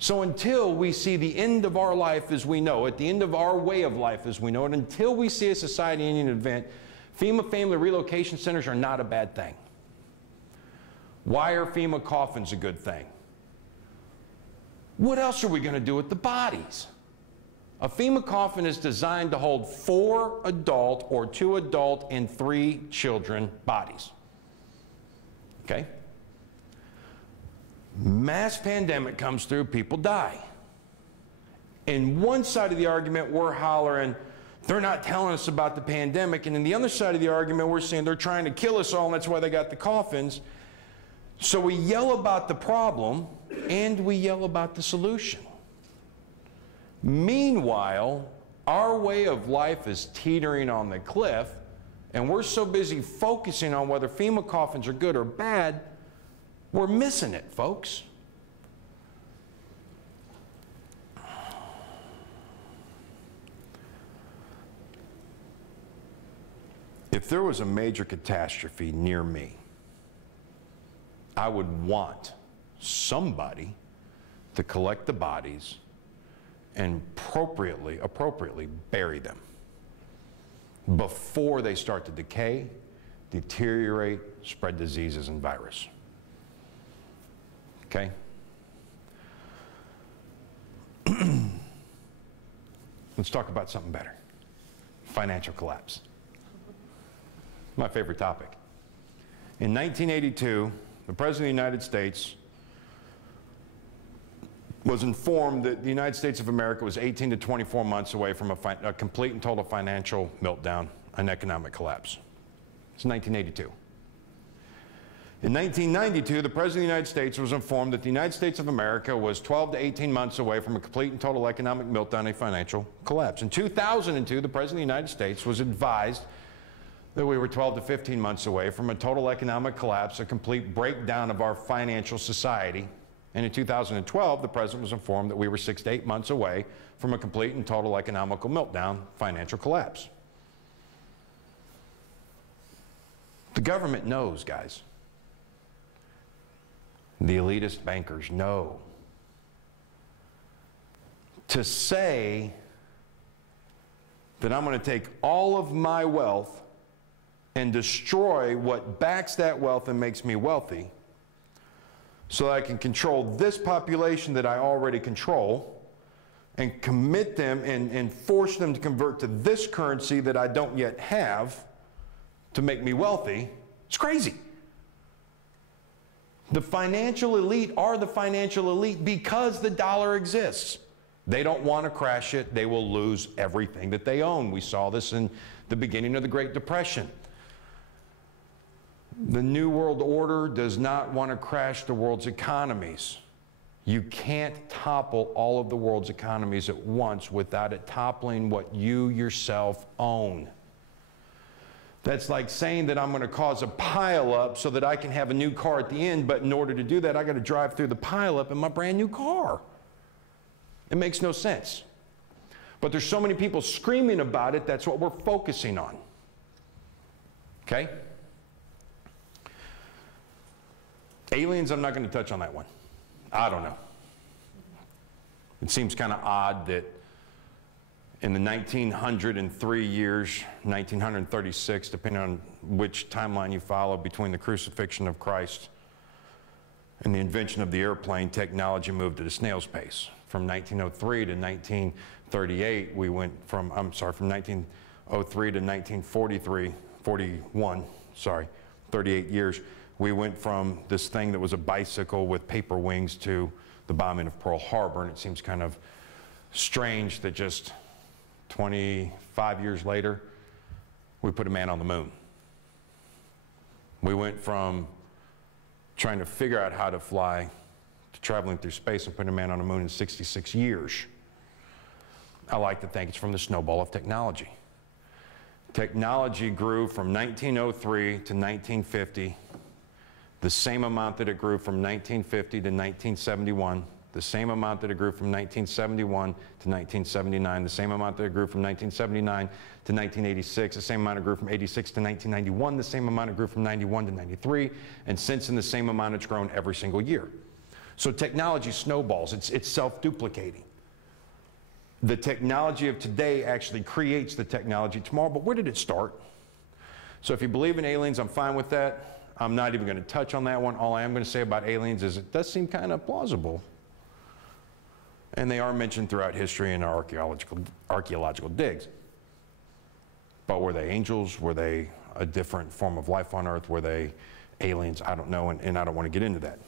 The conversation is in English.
So until we see the end of our life as we know it, the end of our way of life as we know it, until we see a society-ending event, FEMA family relocation centers are not a bad thing. Why are FEMA coffins a good thing? What else are we going to do with the bodies? A FEMA coffin is designed to hold 4 adult or 2 adult and 3 children bodies. Okay? Mass pandemic comes through, people die. In one side of the argument, we're hollering, they're not telling us about the pandemic. And in the other side of the argument, we're saying they're trying to kill us all, and that's why they got the coffins. So we yell about the problem, and we yell about the solution. Meanwhile, our way of life is teetering on the cliff, and we're so busy focusing on whether FEMA coffins are good or bad, we're missing it, folks. If there was a major catastrophe near me, I would want somebody to collect the bodies and appropriately bury them before they start to decay, deteriorate, spread diseases and virus. Okay? Let's talk about something better. Financial collapse. My favorite topic. In 1982, the President of the United States was informed that the United States of America was 18 to 24 months away from a complete and total financial meltdown and economic collapse. It's 1982. In 1992, the President of the United States was informed that the United States of America was 12 to 18 months away from a complete and total economic meltdown and financial collapse. In 2002, the President of the United States was advised that we were 12 to 15 months away from a total economic collapse, a complete breakdown of our financial society. And in 2012, the President was informed that we were 6 to 8 months away from a complete and total economical meltdown, financial collapse. The government knows, guys. The elitist bankers know. To say that I'm going to take all of my wealth and destroy what backs that wealth and makes me wealthy so that I can control this population that I already control and commit them and force them to convert to this currency that I don't yet have to make me wealthy, it's crazy. The financial elite are the financial elite because the dollar exists. They don't want to crash it. They will lose everything that they own. We saw this in the beginning of the Great Depression. The New World Order does not want to crash the world's economies. You can't topple all of the world's economies at once without it toppling what you yourself own. That's like saying that I'm going to cause a pileup so that I can have a new car at the end, but in order to do that, I got to drive through the pileup in my brand new car. It makes no sense. But there's so many people screaming about it, that's what we're focusing on. Okay? Aliens, I'm not going to touch on that one. I don't know. It seems kind of odd that in the 1903 years, 1936, depending on which timeline you follow, between the crucifixion of Christ and the invention of the airplane, technology moved at a snail's pace. From 1903 to 1938, we went from, from 1903 to 1941, 38 years, we went from this thing that was a bicycle with paper wings to the bombing of Pearl Harbor, and it seems kind of strange that just 25 years later, we put a man on the moon. We went from trying to figure out how to fly to traveling through space and putting a man on the moon in 66 years. I like to think it's from the snowball of technology. Technology grew from 1903 to 1950, the same amount that it grew from 1950 to 1971, the same amount that it grew from 1971 to 1979, the same amount that it grew from 1979 to 1986, the same amount it grew from 86 to 1991, the same amount it grew from 91 to 93, and since then the same amount it's grown every single year. So technology snowballs, it's self-duplicating. The technology of today actually creates the technology tomorrow, but where did it start? So if you believe in aliens, I'm fine with that. I'm not even going to touch on that one. All I am going to say about aliens is it does seem kind of plausible. And they are mentioned throughout history in our archaeological digs. But were they angels? Were they a different form of life on Earth? Were they aliens? I don't know, and I don't want to get into that.